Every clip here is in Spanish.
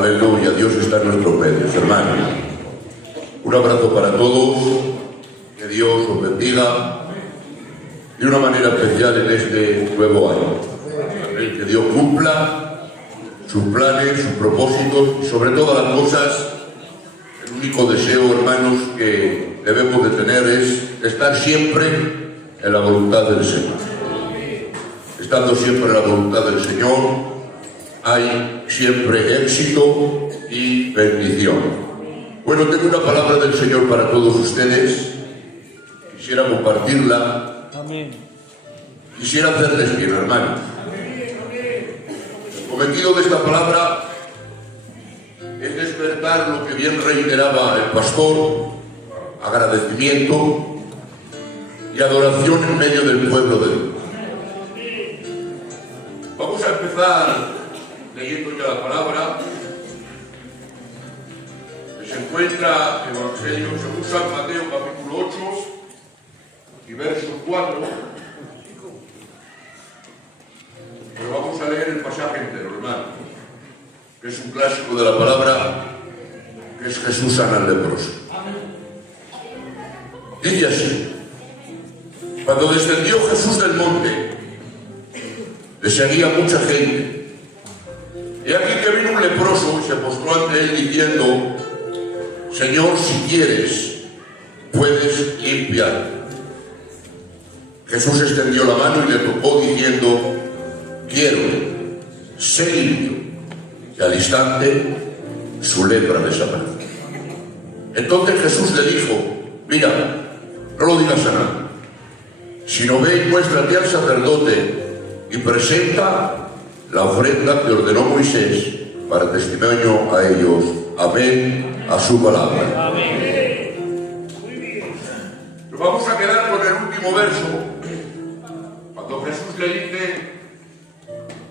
Aleluya, Dios está en nuestros medios, hermanos. Un abrazo para todos, que Dios os bendiga de una manera especial en este nuevo año. Que Dios cumpla sus planes, sus propósitos y sobre todas las cosas, el único deseo, hermanos, que debemos de tener es estar siempre en la voluntad del Señor. Estando siempre en la voluntad del Señor, hay siempre éxito y bendición. Bueno, tengo una palabra del Señor para todos ustedes. Quisiera compartirla. Amén. Quisiera hacerles bien, hermanos. El cometido de esta palabra es despertar lo que bien reiteraba el pastor: agradecimiento y adoración en medio del pueblo de Dios. Vamos a empezar leyendo ya la palabra, que se encuentra en el Evangelio según San Mateo, capítulo 8 y verso 4. Pero vamos a leer el pasaje entero, hermano, que es un clásico de la palabra, que es Jesús sana al leproso. Dice así: cuando descendió Jesús del monte, le seguía mucha gente. Y aquí que vino un leproso y se postró ante él diciendo: Señor, si quieres, puedes limpiar. Jesús extendió la mano y le tocó diciendo: quiero, sé limpio. Y al instante su lepra desapareció. Entonces Jesús le dijo: mira, no lo digas a nadie, sino ve y muéstrate al sacerdote y presenta la ofrenda que ordenó Moisés para testimonio a ellos. Amén a su palabra. Amén. Nos vamos a quedar con el último verso, cuando Jesús le dice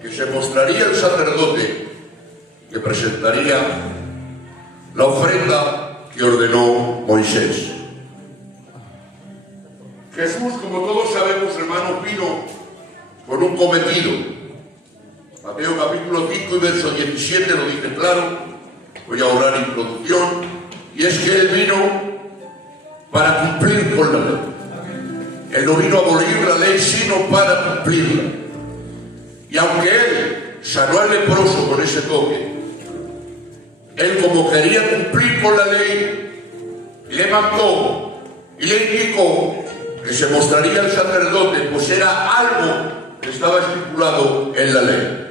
que se mostraría el sacerdote que presentaría la ofrenda que ordenó Moisés. Jesús, como todos sabemos, hermanos, vino con un cometido. Mateo capítulo 5 y verso 17 lo dice claro. Voy a ahorrar introducción. Y es que Él vino para cumplir con la ley. Él no vino a abolir la ley, sino para cumplirla. Y aunque Él sanó al leproso con ese toque, Él, como quería cumplir con la ley, le mandó y le indicó que se mostraría el sacerdote, pues era algo que estaba estipulado en la ley.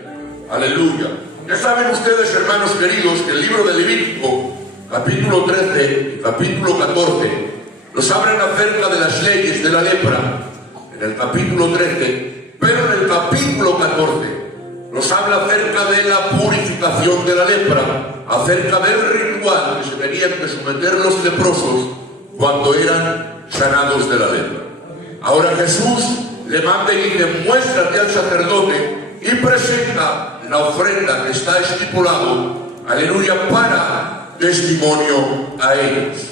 Aleluya. Ya saben ustedes, hermanos queridos, que el libro de Levítico, capítulo 13 y capítulo 14, nos hablan acerca de las leyes de la lepra, en el capítulo 13, pero en el capítulo 14 nos habla acerca de la purificación de la lepra, acerca del ritual que se tenían que someter los leprosos cuando eran sanados de la lepra. Ahora Jesús le manda y dice: muéstrate al sacerdote y presenta la ofrenda que está estipulado, aleluya, para testimonio a ellos.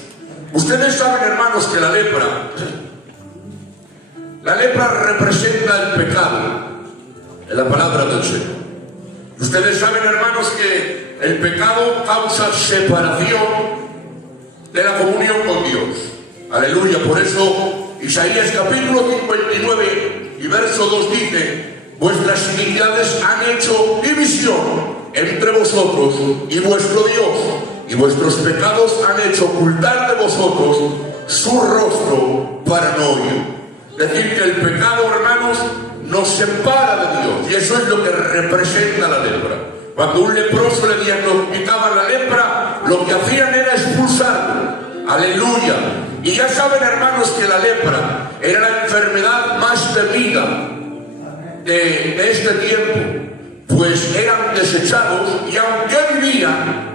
Ustedes saben, hermanos, que la lepra representa el pecado en la palabra del Señor. Ustedes saben, hermanos, que el pecado causa separación de la comunión con Dios. Aleluya. Por eso Isaías capítulo 59 y verso 2 dice: vuestras iniquidades han hecho división entre vosotros y vuestro Dios, y vuestros pecados han hecho ocultar de vosotros su rostro para no oír. Es decir, que el pecado, hermanos, nos separa de Dios, y eso es lo que representa la lepra. Cuando un leproso le diagnosticaban la lepra, lo que hacían era expulsarlo. Aleluya. Y ya saben, hermanos, que la lepra era la enfermedad más temida de este tiempo, pues eran desechados, y aunque vivían,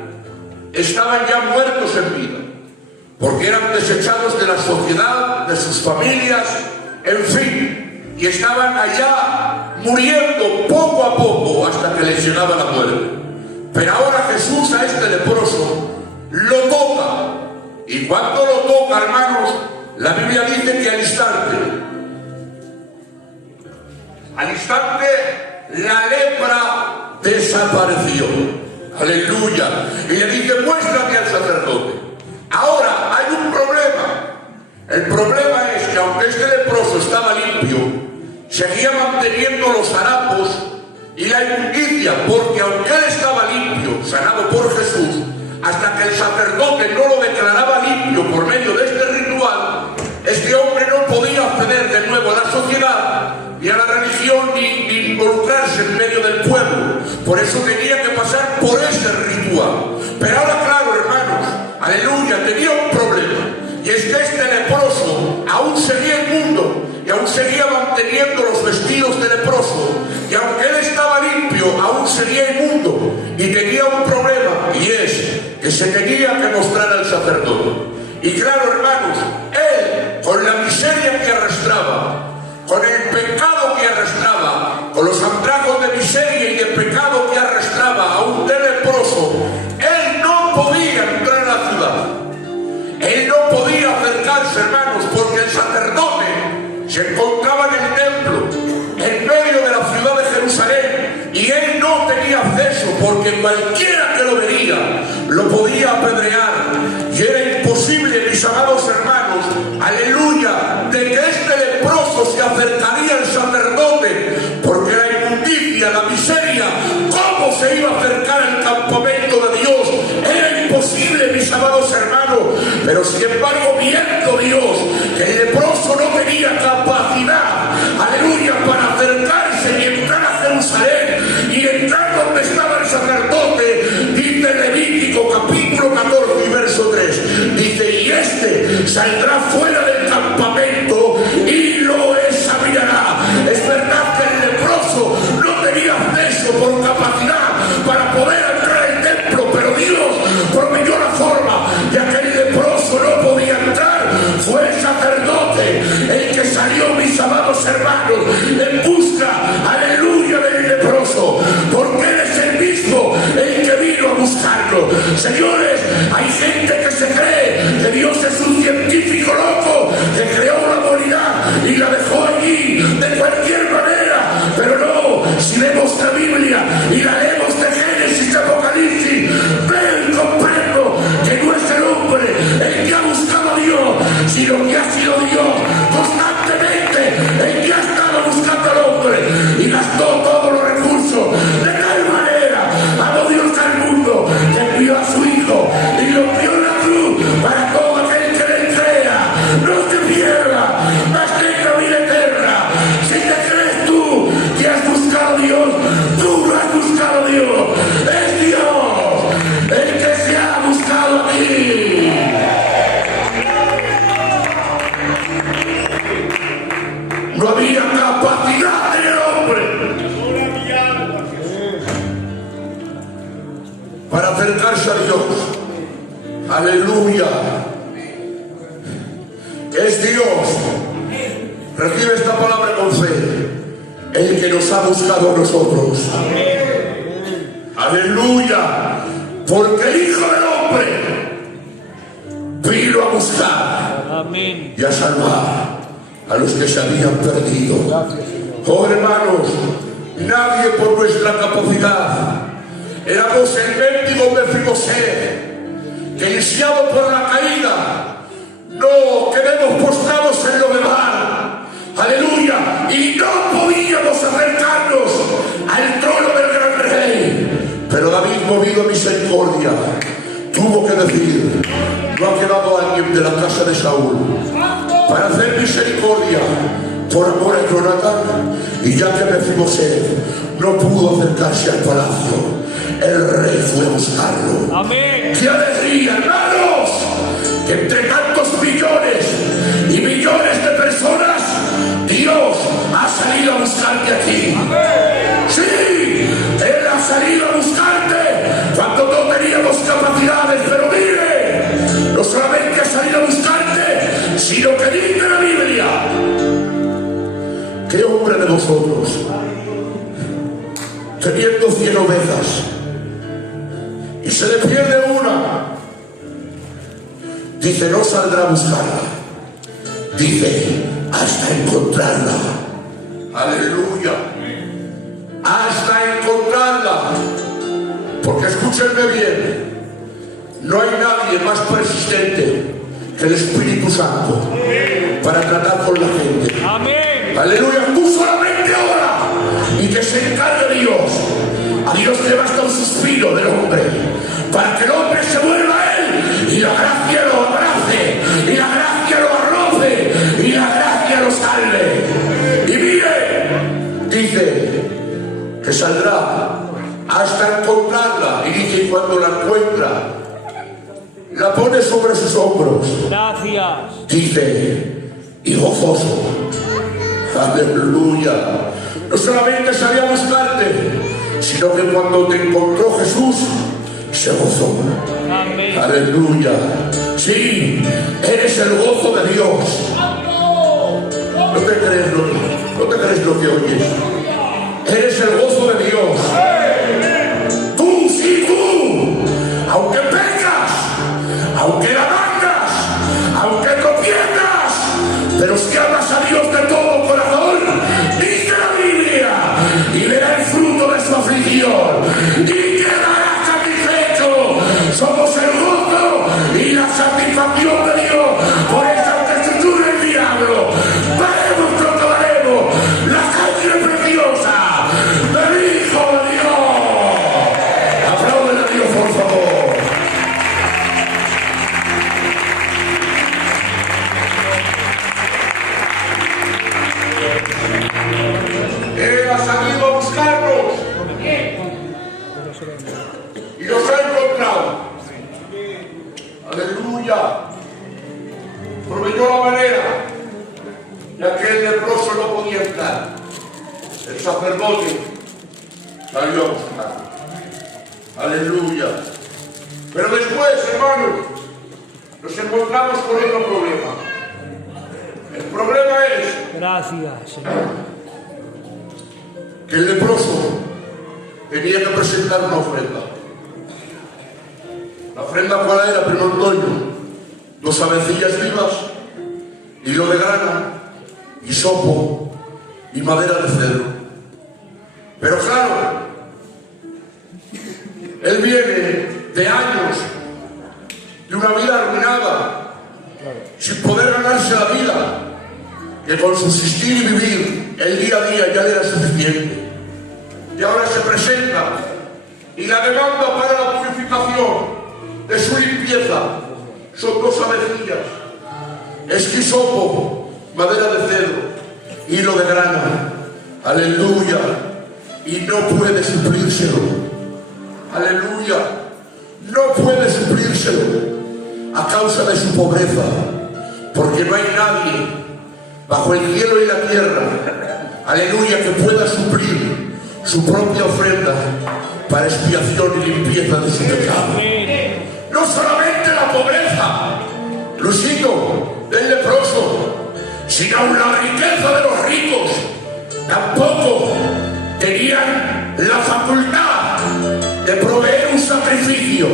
estaban ya muertos en vida, porque eran desechados de la sociedad, de sus familias, en fin, y estaban allá muriendo poco a poco hasta que les llegaba la muerte. Pero ahora Jesús a este leproso lo toca, y cuando lo toca, hermanos, la Biblia dice que al instante la lepra desapareció. Aleluya. Y le dice, muéstrame al sacerdote. Ahora hay un problema. El problema es que aunque este leproso estaba limpio, seguía manteniendo los harapos y la inmundicia, porque aunque él estaba limpio, sanado por Jesús, hasta que el sacerdote no lo declaraba limpio por medio de este ritual, este hombre no podía acceder de nuevo a la sociedad ni a la religión ni involucrarse en medio del pueblo. Por eso tenía que pasar por ese ritual. Pero ahora, claro, hermanos, aleluya, tenía un problema, y es que este leproso aún seguía inmundo y aún seguía manteniendo los vestidos de leproso, y aunque él estaba limpio, aún seguía inmundo y tenía un problema, y es que se tenía que mostrar al sacerdote. Y claro, hermanos, él, con la miseria que arrastraba, con el pecado que arrastraba, con los andrajos de miseria y de pecado que arrastraba aún de leproso, él no podía entrar a la ciudad. Él no podía acercarse, hermanos, porque el sacerdote se encontraba en el templo, en medio de la ciudad de Jerusalén, y él no tenía acceso, porque cualquiera que lo veía lo podía apedrear, y era imposible, mis amados hermanos, aleluya, de que este leproso se acercaría al sacerdote, porque la inmundicia, la miseria, ¿cómo se iba a acercar al campamento de Dios? Era imposible, mis amados hermanos. Pero sin embargo, viendo Dios que el leproso no tenía capacidad, aleluya, para acercarse y entrar a Jerusalén y entrar donde estaba el sacerdote, dice Levítico capítulo 14 y verso 3, dice, y este saldrá fuera del campamento y lo examinará. Es verdad que el leproso no tenía acceso por capacidad para poder entrar al templo, pero Dios proveyó la forma, ya que el leproso no podía entrar. Fue el sacerdote el que salió, mis amados hermanos, en busca, aleluya, del leproso, porque él es el mismo el que vino a buscarlo. Señores, hay gente que se cree que Dios es un científico loco que creó la humanidad y la dejó allí de cualquier manera, pero no, si leemos la Biblia y la leemos de Génesis, Apocalipsis, veo y comprendo que no es el hombre el que ha buscado a Dios, sino que ha sido Dios constantemente el que ha estado buscando al hombre y gastó todos los recursos. De tal manera amó Dios al mundo que envió a su Hijo y lo envió en la cruz para todo aquel que le crea, no se pierda, mas tenga vida eterna. Si te crees tú que has buscado a Dios, tú no has buscado a Dios, es Dios el que se ha buscado a ti. No había capacidad en el hombre para acercarse a Dios. Aleluya. Es Dios. Recibe esta palabra con fe. El que nos ha buscado a nosotros. Aleluya. Porque el Hijo del Hombre vino a buscar. Amén. Y a salvar a los que se habían perdido. Oh, hermanos, nadie por nuestra capacidad. Éramos el mendigo Mefibosé, que iniciado por la caída, no quedemos postrados en lo de mar. Aleluya. Y no podíamos acercarnos al trono del gran rey. Pero David, movido a misericordia, tuvo que decir, no ha quedado alguien de la casa de Saúl para hacer misericordia por amor a Jonatán. Y ya que Mefibosé no pudo acercarse al palacio, el rey fue a buscarlo. Amén. ¡Qué alegría, hermanos! Que entre tantos millones y millones de personas, Dios ha salido a buscarte a ti. Amén. Sí, Él ha salido a buscarte cuando no teníamos capacidades, pero mire, no solamente ha salido a buscarte, sino que dice la Biblia, ¿qué hombre de vosotros, teniendo 100 ovejas, y se le pierde una, dice, no saldrá a buscarla? Dice, hasta encontrarla. Aleluya. Hasta encontrarla. Porque escúchenme bien, no hay nadie más persistente que el Espíritu Santo para tratar con la gente. Amén. Aleluya, tú solamente ora y que se encargue Dios. A Dios le basta un suspiro del hombre para que el hombre se vuelva a él y la gracia lo abrace, y la gracia lo arroce, y la gracia lo salve. Y mire, dice que saldrá hasta encontrarla, y dice, cuando la encuentra, la pone sobre sus hombros. Gracias. Dice, y gozoso. Aleluya. No solamente salía a buscarte, sino que cuando te encontró Jesús, se gozó. Amén. Aleluya. Sí, eres el gozo de Dios. No te crees lo que oyes. Eres el gozo de Dios. Tú, sí, tú. Aunque pecas, aunque la mandas, aunque tropiezas, pero si amas a Dios de todo corazón, dice la Biblia, y verá el fruto de su aflicción, y quedará satisfecho. Somos el gozo y la satisfacción de Dios. Por eso, aunque se sube el diablo, varemos, proclamaremos la sangre preciosa del Hijo de Dios. Aplauden a Dios, por favor. Él ha salido a buscarnos y los ha encontrado. Aleluya. Proveyó la manera, ya que el leproso no podía entrar. El sacerdote salió a buscar. Aleluya. Pero después, hermanos, nos encontramos con otro problema. El problema es Gracias, Señor. que el leproso tenía que presentar una ofrenda. La ofrenda, ¿cuál era? Primo Antonio, 2 avecillas vivas, hilo de grana, hisopo y madera de cedro. Pero claro, él viene de años de una vida arruinada, sin poder ganarse la vida, que con subsistir y vivir el día a día ya le era suficiente. Y ahora se presenta y la demanda para la purificación de su limpieza son 2 avecillas, esquisopo, madera de cedro, hilo de grana. Aleluya. Y no puede suplírselo. Aleluya. No puede suplírselo a causa de su pobreza, porque no hay nadie bajo el cielo y la tierra, aleluya, que pueda suplir su propia ofrenda para expiación y limpieza de su pecado. No solamente la pobreza, Luisito, del leproso, sino aún la riqueza de los ricos tampoco tenían la facultad de proveer un sacrificio,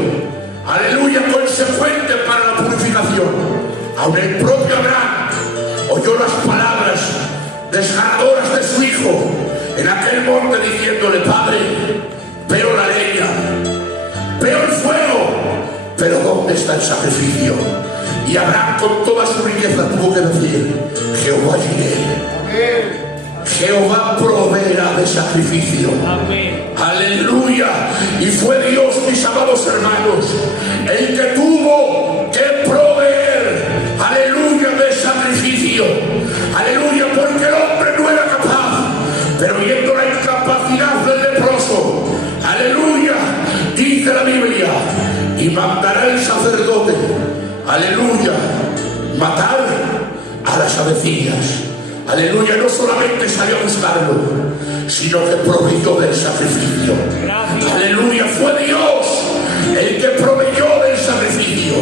aleluya, consecuente para la purificación. Aún el propio Abraham oyó las palabras desgarradoras de su hijo en aquel monte, diciéndole: Padre, veo la leña, veo el fuego, pero ¿dónde está el sacrificio? Y Abraham, con toda su riqueza, tuvo que decir: Jehová Jireh, Jehová proveerá de sacrificio. Amén. Aleluya. Y fue Dios, mis amados hermanos, el que tuvo que proveer, aleluya, de sacrificio. Aleluya, porque el hombre no era capaz, pero viendo la incapacidad del leproso, aleluya, dice la Biblia: y mandará el sacerdote, aleluya, matar a las avecillas. Aleluya, no solamente salió a buscarlo, sino que proveyó del sacrificio. Gracias. Aleluya, fue Dios el que proveyó del sacrificio.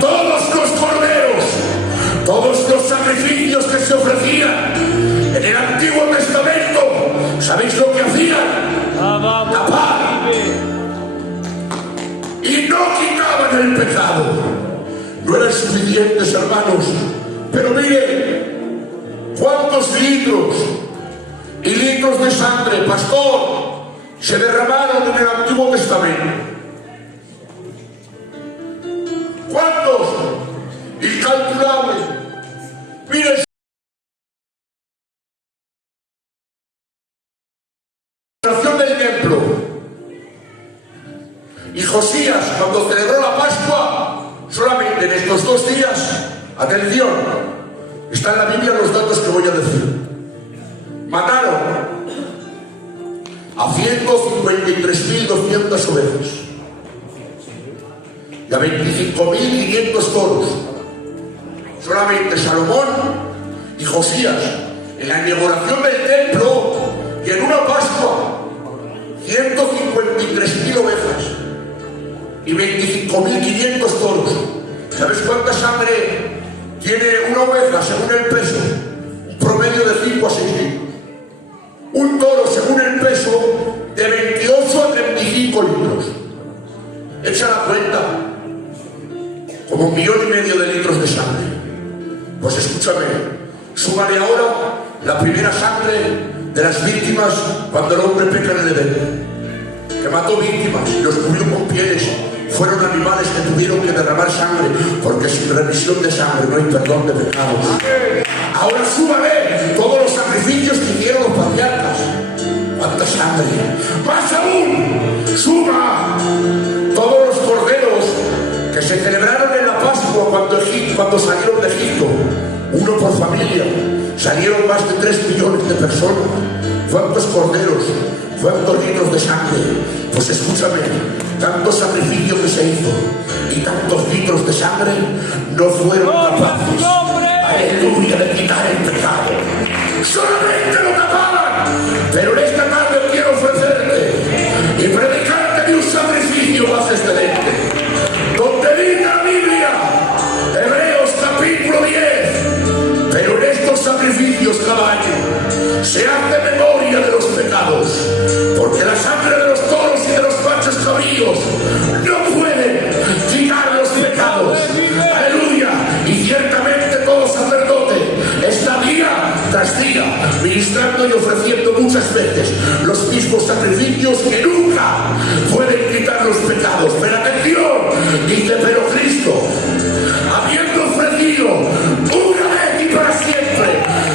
Todos los corderos, todos los sacrificios que se ofrecían en el Antiguo Testamento, ¿sabéis lo que hacían? Tapar. Y no quitaban el pecado. No eran suficientes, hermanos. Pero miren, ¿cuántos litros y litros de sangre, pastor, se derramaron en el Antiguo Testamento. ¿Cuántos? Incalculables. Mire, la oración del templo. Y Josías, cuando celebró la Pascua, solamente en estos 2 días, atención, está en la Biblia los datos que voy a decir. Mataron a 153.200 ovejas y a 25.500 toros. Solamente Salomón y Josías, en la inauguración del templo y en una Pascua, 153.000 ovejas y 25.500 toros. ¿Sabes cuánta sangre tiene una oveja según el peso? Un promedio de 5 a 6 litros. Un toro según el peso de 28 a 35 litros. Echa la cuenta. Como 1,5 millones de litros de sangre. Pues escúchame, súmale ahora la primera sangre de las víctimas cuando el hombre peca en el Edén, que mató víctimas y los cubrió con pieles. Fueron animales que tuvieron que derramar sangre, porque sin remisión de sangre no hay perdón de pecados. Ahora súmale todos los sacrificios que hicieron los patriarcas. ¡Cuánta sangre! ¡Más aún! ¡Suma todos los corderos que se celebraron en la Pascua cuando salieron de Egipto! Uno por familia. Salieron más de 3 millones de personas. ¿Cuántos corderos? ¿Cuántos litros de sangre? Pues escúchame, tanto sacrificio que se hizo y tantos litros de sangre no fueron capaces, aleluya, de quitar el pecado. Solamente lo tapaban. Pero en esta tarde quiero ofrecerte y predicarte de un sacrificio más excelente, donde dice la Biblia, Hebreos capítulo 10, pero en estos sacrificios cada año se hace memoria de los pecados, porque la sangre de los toros y de los machos cabríos no puede quitar los pecados. Aleluya. Y ciertamente todo sacerdote está día tras día ministrando y ofreciendo muchas veces los mismos sacrificios que nunca pueden quitar los pecados. Pero atención, dice, pero Cristo, habiendo ofrecido una vez y para siempre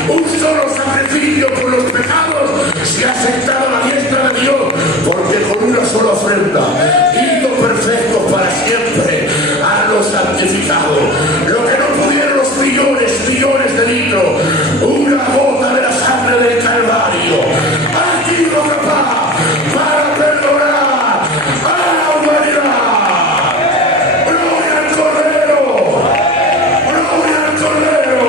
un solo sacrificio por los pecados, se ha sentado a la diestra de Dios, porque con una sola ofrenda hizo perfecto para siempre a los santificados. Lo que no pudieron los millones de litros, una gota de la sangre del Calvario ha sido capaz para perdonar a la humanidad. ¡Gloria al Cordero! ¡Gloria al Cordero!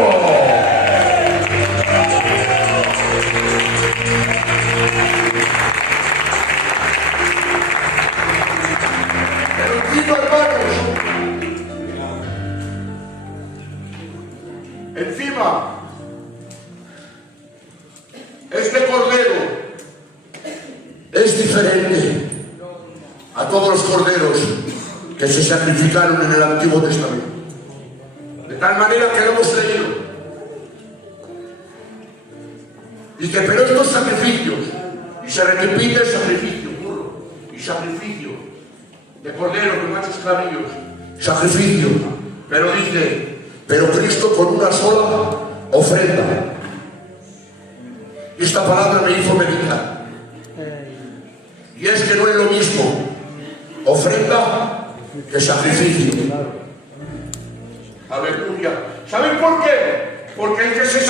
Pero encima, hermanos, encima, este cordero es diferente a todos los corderos que se sacrificaron en el Antiguo Testamento. De tal manera que lo hemos leído. Dice, pero estos sacrificios, y se repite el sacrificio puro, y sacrificio de corderos, de machos cabríos, sacrificio, pero dice, pero Cristo con una sola ofrenda. Y esta palabra me hizo meditar. Y es que no es lo mismo ofrenda que sacrificio. Aleluya. ¿Saben por qué? Porque el que se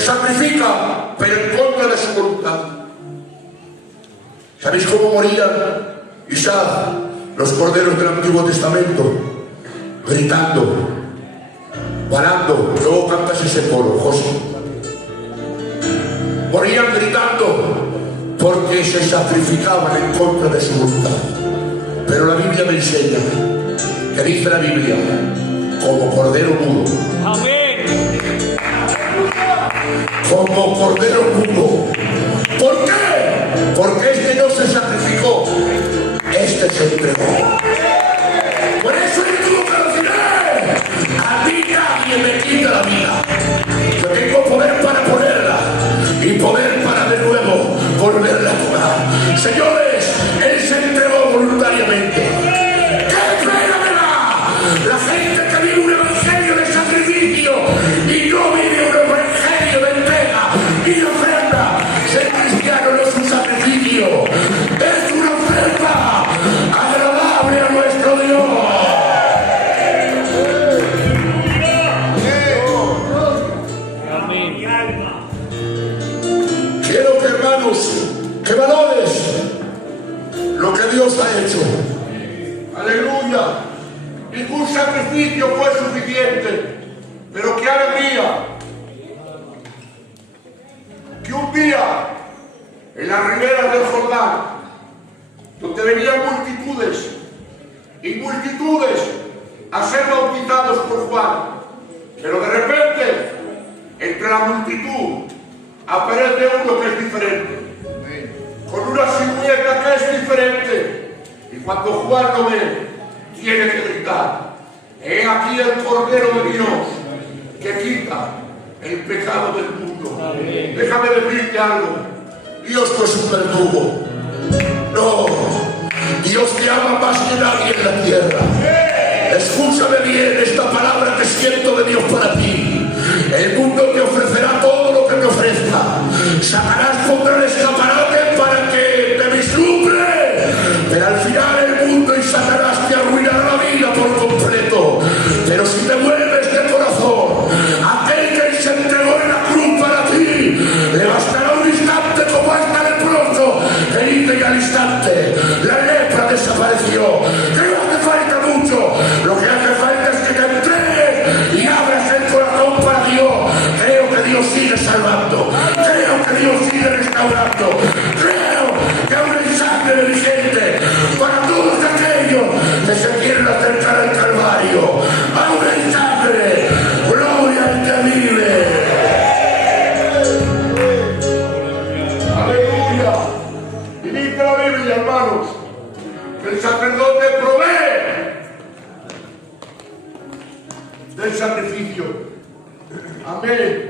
sacrifica, pero en contra de su voluntad. ¿Sabéis cómo morían Isaac, los corderos del Antiguo Testamento? Gritando, parando. Luego cantas ese coro, José. Morían gritando porque se sacrificaban en contra de su voluntad. Pero la Biblia me enseña que dice la Biblia, como cordero mudo. Amén. Como cordero mudo. ¿Por qué? Porque este no se sacrificó, este se entregó. Por eso yo tuve que decir, a mí nadie me quita la vida. Yo tengo poder para ponerla y poder para de nuevo volver Señores, Él se entregó voluntariamente. ¡Qué pena me da! La gente que vive un evangelio de sacrificio y no vive un evangelio de entrega y de ofrenda. Ser cristiano no es un sacrificio, es una oferta agradable a nuestro Dios. Quiero que, hermanos, que valores lo que Dios ha hecho. Aleluya. Ningún sacrificio fue suficiente, pero qué alegría que un día en las riberas del Jordán, donde venían multitudes y multitudes a ser bautizados por Juan, pero de repente entre la multitud aparece uno que es diferente, con una silueta que es diferente, y cuando Juan lo ve, tiene que gritar: he aquí el Cordero de Dios que quita el pecado del mundo. Amén. Déjame decirte algo: Dios no es un verdugo, no, Dios te ama más que nadie en la tierra. Escúchame bien esta palabra que siento de Dios para ti. El mundo te ofrecerá todo lo que te ofrezca. Satanás pondrá el escaparate para que te vislumbre, pero al final el mundo y Satanás te arruinará la vida por completo. Pero si te vuelves de corazón, aquel que se entregó en la cruz para ti, le bastará un instante como este leproso que dice y al instante la lepra desapareció. Que no hace falta mucho, lo que hace falta es que te entregues y abras el corazón para Dios. Creo que Dios sigue salvando, creo que Dios sigue restaurando, creo que aún hay sangre vigente para todos aquellos que se quieren acercar al Calvario. Aún hay sangre, gloria al que vive. Aleluya. Y dice la Biblia, hermanos, que el sacerdote provee del sacrificio. Amén.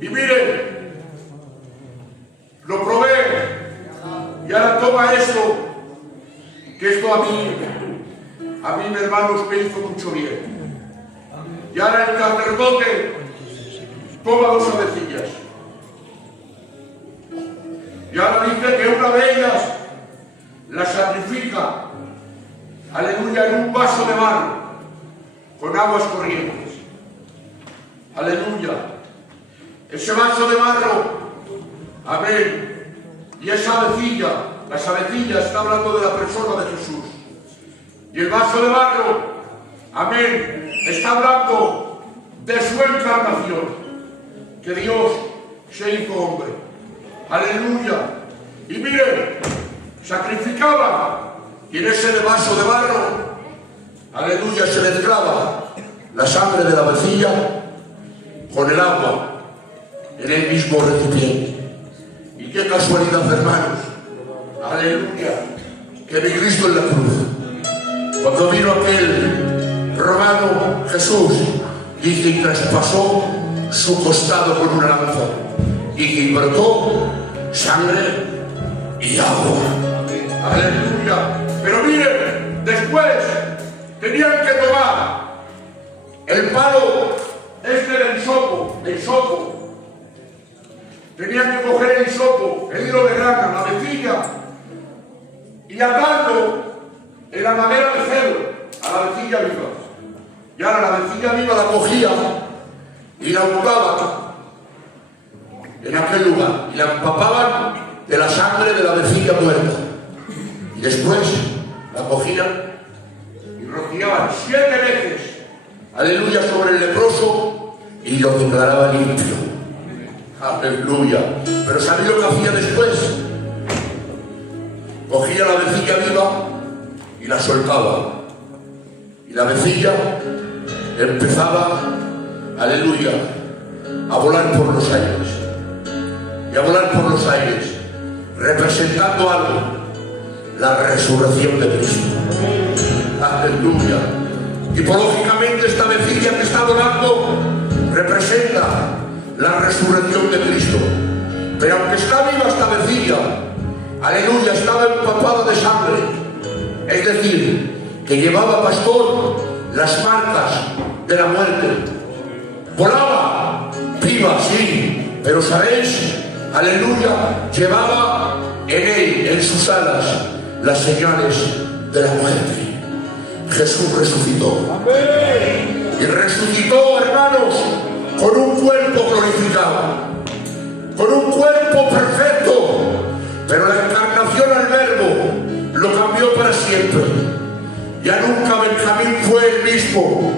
Y miren, lo provee. Y ahora toma esto, que esto a mí, hermanos, me hizo mucho bien. Y ahora el sacerdote toma 2 avecillas. Y ahora dice que una de ellas la sacrifica, aleluya, en un vaso de barro, con aguas corrientes. Aleluya. Ese vaso de barro, amén. Y esa avecilla, las avecillas, está hablando de la persona de Jesús. Y el vaso de barro, amén, está hablando de su encarnación, que Dios se hizo hombre. Aleluya. Y miren, sacrificaban, y en ese vaso de barro, aleluya, se mezclaba la sangre de la avecilla con el agua en el mismo recipiente. Y qué casualidad, hermanos, aleluya, que mi Cristo en la cruz, cuando vino aquel romano Jesús, dice, y traspasó su costado con una lanza, y que brotó sangre y agua. Aleluya. Pero miren, después tenían que tomar el palo este del hisopo, tenían que coger el hisopo, el hilo de grana, la avecilla, y atarlo en la madera de cedro a la avecilla viva. Y ahora la avecilla viva la cogía y la untaban en aquel lugar, y la empapaban de la sangre de la avecilla muerta. Y después la cogían y rociaban 7 veces, aleluya, sobre el leproso, y lo declaraba limpio. Aleluya. Pero ¿sabéis lo que hacía después? Cogía la avecilla viva y la soltaba. Y la avecilla empezaba, aleluya, a volar por los aires. Y a volar por los aires, representando algo, la resurrección de Cristo. Aleluya. Tipológicamente esta avecilla que está volando representa la resurrección de Cristo. Pero aunque está viva esta avecilla, aleluya, estaba empapada de sangre. Es decir, que llevaba pastor las marcas de la muerte. Volaba, viva, sí, pero ¿sabéis? Aleluya, llevaba en él, en sus alas, las señales de la muerte. Jesús resucitó. Y resucitó, hermanos, con un cuerpo glorificado, con un cuerpo perfecto, pero la encarnación al Verbo lo cambió para siempre. Ya nunca Benjamín fue el mismo.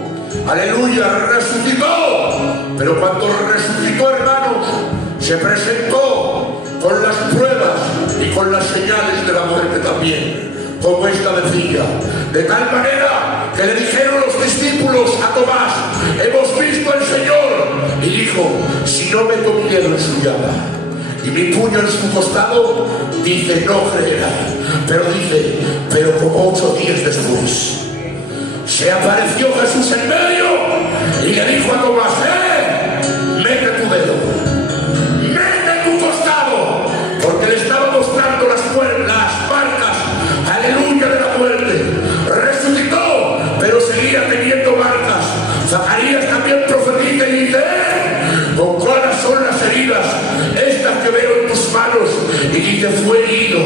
Aleluya, resucitó. Pero cuando resucitó, hermanos, se presentó con las pruebas y con las señales de la muerte también, como esta decía. De tal manera que le dijeron los discípulos a Tomás: hemos visto al Señor. Y dijo: si no me toquiera en su llaga y mi puño en su costado, dice, no creerá. Pero dice, pero como 8 días después se apareció Jesús en medio y le dijo a Tomás: mete tu dedo, mete tu costado, porque le estaba mostrando las marcas, aleluya, de la muerte. Resucitó, pero seguía teniendo marcas. Zacarías también profetiza y dice: con cuáles son las heridas estas que veo en tus manos. Y dice: fue herido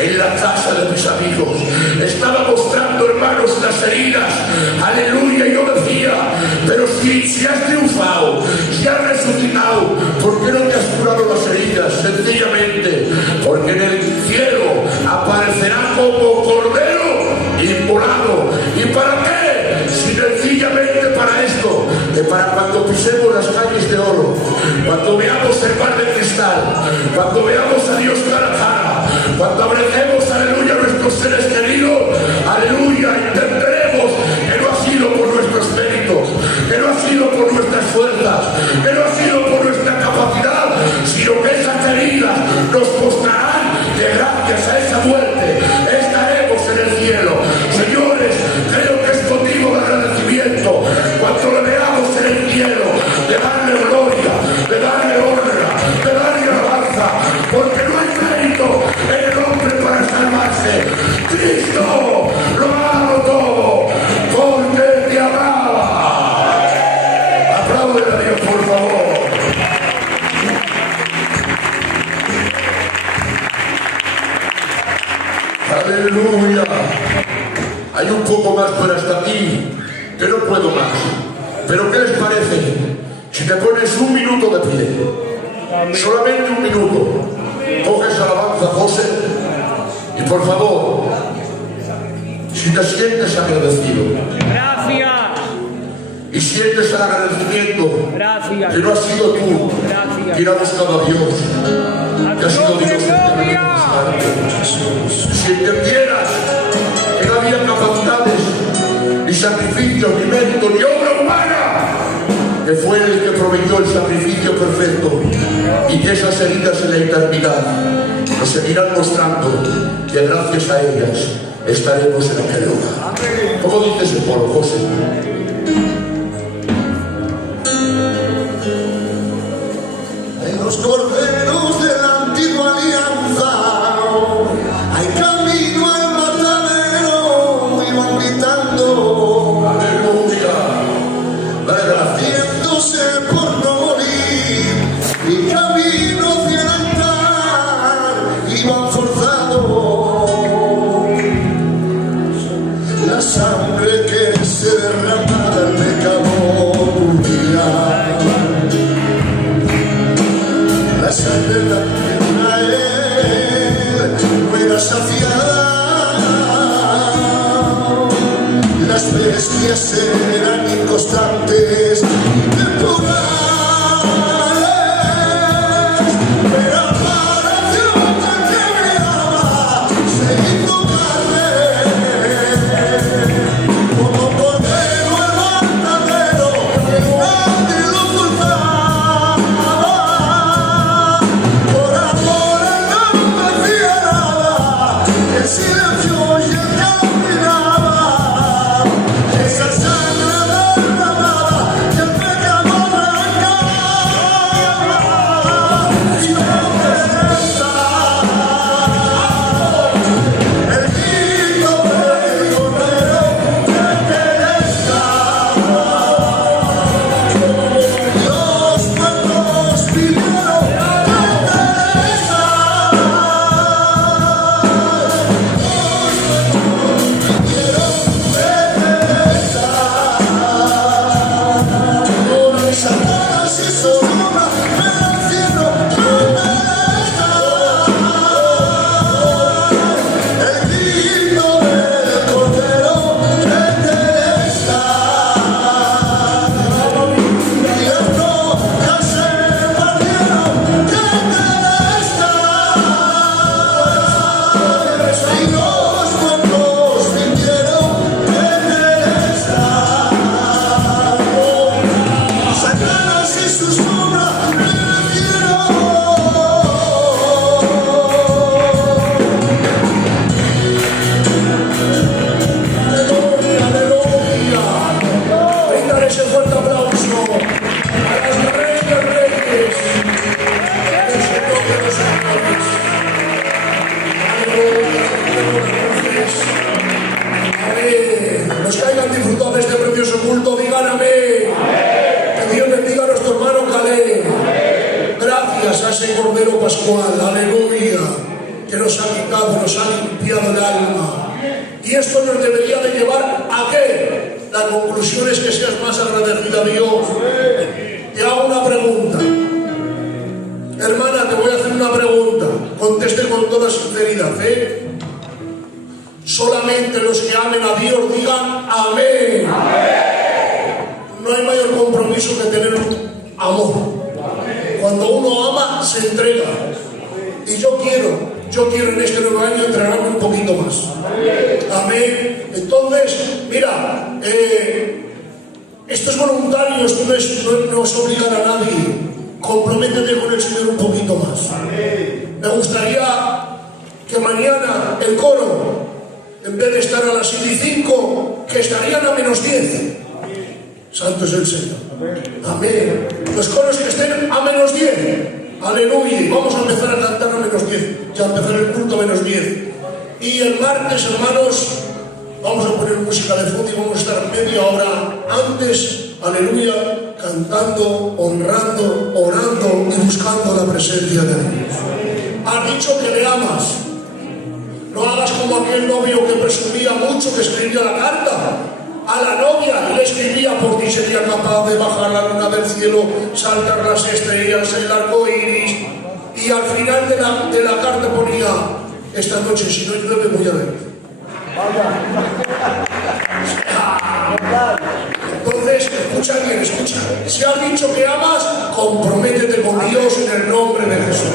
en la casa de mis amigos. Estaba mostrando, hermanos, las heridas. Aleluya. Y yo decía: pero si has triunfado, si has resucitado, ¿por qué no te has curado las heridas? Sencillamente porque en el cielo aparecerá como cordero inmolado. ¿Y para qué? Sencillamente para esto, que para cuando pisemos las calles de oro, cuando veamos el mar de cristal, cuando veamos a Dios cara a cara, cuando abracemos, aleluya, a nuestros seres queridos, aleluya, entenderemos que no ha sido por nuestros méritos, que no ha sido por nuestras fuerzas, que no ha sido por nuestra capacidad, sino que esas heridas nos mostrarán que gracias a esa muerte estaremos en el cielo. Señores, creo que es motivo de agradecimiento cuando le veamos en el cielo, de darle gloria, de darle honra, de darle alabanza, porque no hay mérito en el hombre para salvarse. Cristo lo ha dado todo, porque te amaba. Apláudele a Dios, por favor. Aleluya. Hay un poco más, pero hasta aquí, que no puedo más. Pero ¿qué les parece si te pones un minuto de pie? Solamente un minuto. Coges alabanza, José, y por favor, si te sientes agradecido, Gracias. y sientes el agradecimiento, Gracias. que no has sido tú quien ha buscado a Dios, que ha sido Dios el que ha venido a buscarte. Si entendieras que no había capacidades, ni sacrificios, ni mérito, ni obra humana, que fue el que proveyó el sacrificio perfecto, y que esas heridas en la eternidad nos seguirán mostrando que gracias a ellas estaremos en aquel lugar. ¿Cómo dice ese coro, José? En los corderos de la antigua alianza hay camino al matadero y van gritando, aleluya, haciéndose por no morir, y camino hacia el altar y van forzando la sangre que se derrama. pascual, aleluya, que nos ha quitado, nos ha limpiado el alma. Y esto nos debería de llevar ¿a qué? La conclusión es que seas más agradecido a Dios. Te hago una pregunta. Hermana, te voy a hacer una pregunta. Conteste con toda sinceridad, ¿eh? Solamente los que amen a Dios digan amén. No hay mayor compromiso que tener un amor. Cuando uno ama, se entrega. Y yo quiero en este nuevo año entregarme un poquito más. Amén. Entonces, mira, esto es voluntario, esto no es obligar a nadie. Comprométete con el Señor un poquito más. Me gustaría que mañana el coro, en vez de estar a las 7:05, que estarían a -10. Santo es el Señor. Amén. Los coros que estén a -10. Aleluya. Y vamos a empezar a cantar a -10. Ya empezar el culto a -10. Y el martes, hermanos, vamos a poner música de fondo y vamos a estar media hora antes, aleluya, cantando, honrando, orando y buscando la presencia de Dios. Has dicho que le amas. No hagas como aquel novio que presumía mucho, que escribía la carta a la novia y le escribía: por ti sería capaz de bajar la luna del cielo, saltar las estrellas, el arco iris, y al final de la carta ponía: esta noche si no llueve voy a ver. Entonces, escucha bien, escucha. Si has dicho que amas, comprométete con Dios en el nombre de Jesús.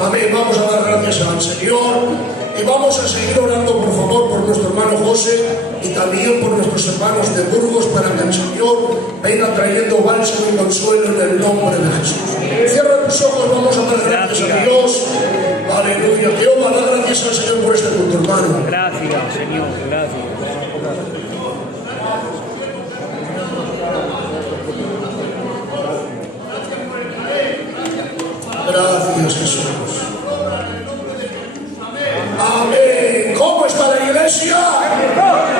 Amén. Vamos a dar gracias al Señor. Y vamos a seguir orando, por favor, por nuestro hermano José y también por nuestros hermanos de Burgos, para que el Señor venga trayendo bálsamo y consuelo en el nombre de Jesús. Cierra tus ojos, vamos a dar gracias a Dios. Aleluya. Jehová, da gracias al Señor por este culto, hermano. Gracias, Señor, gracias. Gracias, Jesús. Amén. ¿Cómo está la iglesia?